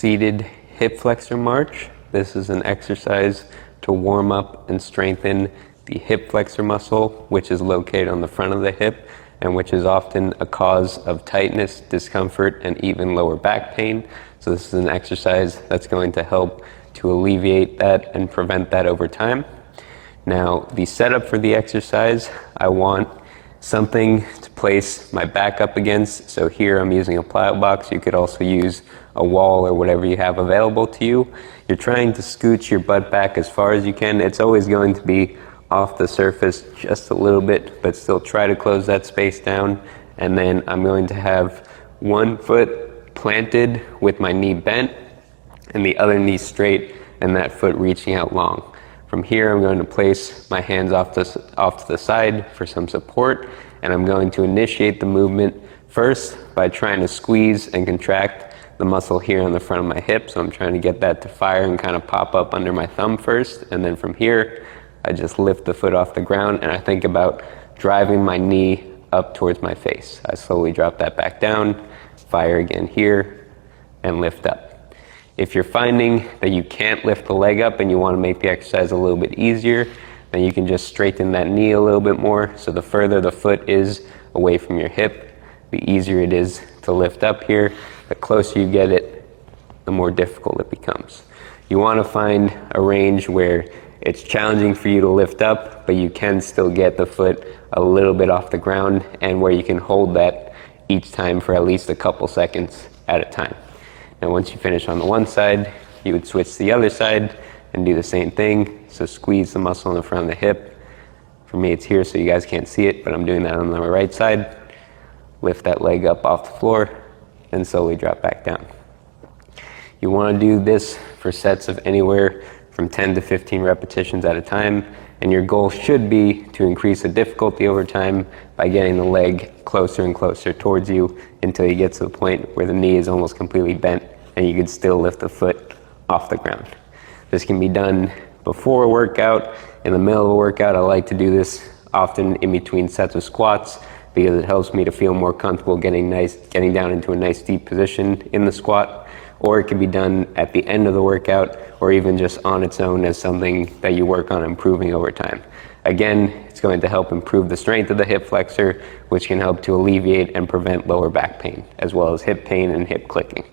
seated hip flexor march. This is an exercise to warm up and strengthen the hip flexor muscle, which is located on the front of the hip and which is often a cause of tightness, discomfort, and even lower back pain. So this is an exercise that's going to help to alleviate that and prevent that over time. Now, the setup for the exercise, I want something to place my back up against. So here I'm using a plyo box. You could also use a wall or whatever you have available to you. You're trying to scooch your butt back as far as you can. It's always going to be off the surface just a little bit, but still try to close that space down. And then I'm going to have one foot planted with my knee bent and the other knee straight and that foot reaching out long. From here, I'm going to place my hands off to the side for some support, and I'm going to initiate the movement first by trying to squeeze and contract the muscle here on the front of my hip. So I'm trying to get that to fire and kind of pop up under my thumb first, and then from here, I just lift the foot off the ground and I think about driving my knee up towards my face. I slowly drop that back down, fire again here, and lift up. If you're finding that you can't lift the leg up and you want to make the exercise a little bit easier, then you can just straighten that knee a little bit more. So the further the foot is away from your hip, the easier it is to lift up here. The closer you get it, the more difficult it becomes. You want to find a range where it's challenging for you to lift up, but you can still get the foot a little bit off the ground and where you can hold that each time for at least a couple seconds at a time. Now once you finish on the one side, you would switch to the other side and do the same thing. So squeeze the muscle in the front of the hip. For me it's here so you guys can't see it, but I'm doing that on the right side. Lift that leg up off the floor and slowly drop back down. You want to do this for sets of anywhere from 10 to 15 repetitions at a time, and your goal should be to increase the difficulty over time by getting the leg closer and closer towards you until you get to the point where the knee is almost completely bent and you can still lift the foot off the ground. This can be done before a workout, in the middle of a workout. I like to do this often in between sets of squats because it helps me to feel more comfortable getting down into a nice deep position in the squat. Or it can be done at the end of the workout or even just on its own as something that you work on improving over time. Again, it's going to help improve the strength of the hip flexor, which can help to alleviate and prevent lower back pain, as well as hip pain and hip clicking.